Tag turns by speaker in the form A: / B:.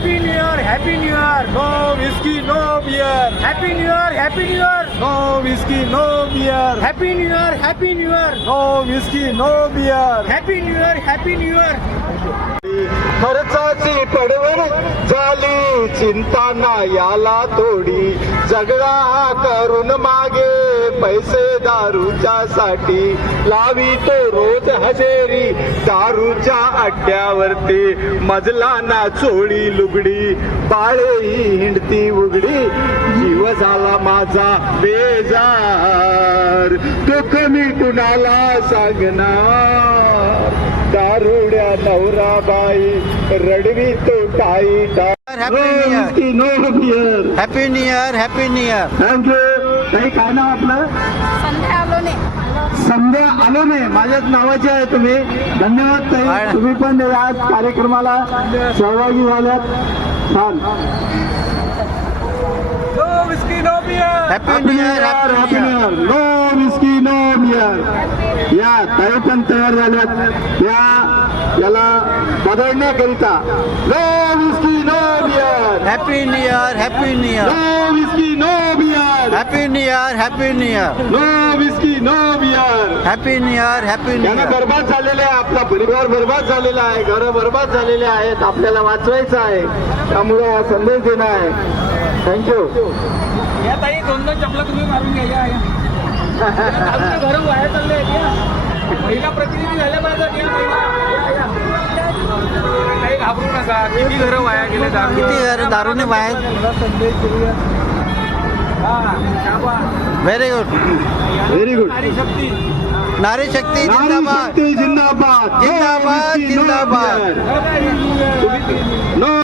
A: Happy new year happy new year no whisky no beer happy new year happy new year no whisky no beer happy new year happy new year no whisky no beer happy new year happy new year
B: खर्चाची पडवण झाली चिंता ना याला थोडी जगडा करून मागे. पैसे दारूच्या साठी लावी तो रोज हजेरी. दारूच्या अड्ड्यावरती मजला ना चोळी लुगडी बाळे ही हिंडती उघडी. जीव झाला माझा बेजार दुःख मी कुणाला सांगणार? दारुड्या नवरा बाई रडवी तो टाई
C: Happy New Year.
B: No beer
C: happy new year happy new year
B: thank you ताई काय नाव आपलं?
D: संध्या आलोने.
B: संध्या आलोने. माझ्याच नावाचे आहे तुम्ही. धन्यवाद ताई. तुम्ही पण आज कार्यक्रमाला सहभागी झाल्यात. छान.
A: No whisky no beer
C: happy new year happy new year
B: no whisky no beer या ताई पण तयार झाल्यात. या याला बदलण्याकरिता. No whisky no beer
C: happy new year happy new year happy new year happy new year
B: no whisky no beer
C: happy new year happy new
B: यानं
C: year
B: बरबाद झालेले आहे आपला परिवार बरबाद झालेला आहे घर बरबाद झालेले आहेत आपल्याला वाचवायचं आहे. त्यामुळे हा संदेश देणं आहे. थँक्यू
A: या ताई दोन दोन चपला तुम्ही मारून घ्या या, या. घर वाया चालले आहेत या. महिला प्रतिनिधी झाल्या पाहिजे या महिला या, या. काही घाबरू नका किती घर वाया गेले दारू.
C: किती घर दारूने बाहेर
B: வெரி குட்
C: வெரி
B: குட் நாரி சக்தி
C: நாரி
B: ஜிந்தாபாத்
A: ஜிந்தாபாத்